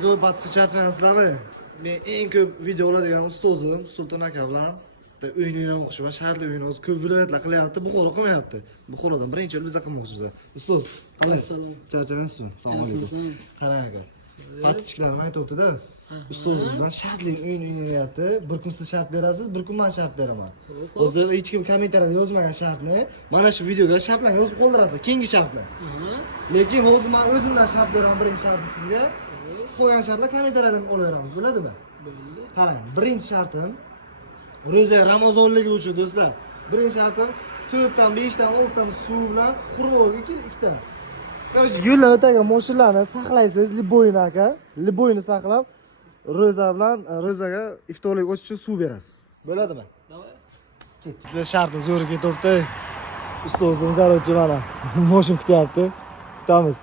Ko'p batsi charchaysizlarmi? Men eng ko'p video oladigan ustozim Sulton aka bilan o'yinini o'qishimiz, shaharda o'yin hozir ko'p viloyatlar qilyapti, Buxoro qilmayapti. Buxorodan birinchi yil bizda qilmoqchimiz. Ustoz, qalaysiz? Charchamaysizmi? Assalomu alaykum. Qarang aka. Patkichlarni aytibdi-da. Ustozingiz bilan shartli o'yin o'ynayapti. Bir kun siz shart berasiz, bir kun men shart beraman. Hozir hech kim kommentariyada yozmagan shartni mana shu videoga shartlarni yozib qoldirasiz, keyingi shartlar. Lekin hozir men o'zimdan shart beraman birinchi shartni sizga. Qolgan shartlar kommentariyadan olaveramiz, bo'ladimi? Bo'ldi. Qarang, birinchi shartim ro'za ramazonligi uchun do'stlar. Birinchi shartim 4 dan 5 dan 6 dan suv bilan qurmoqga ikkita. Короче, yo'llar o'tagan mashinalarni saqlaysiz, liboyni aka. Liboyni saqlab ro'zaga iftorlik o'tish uchun suv berasiz. Bo'ladimi? Davay. Ketdi. Shartni zo'r ketibdi. Ustozim, короче, mana mashina kutyapti. Kutamiz.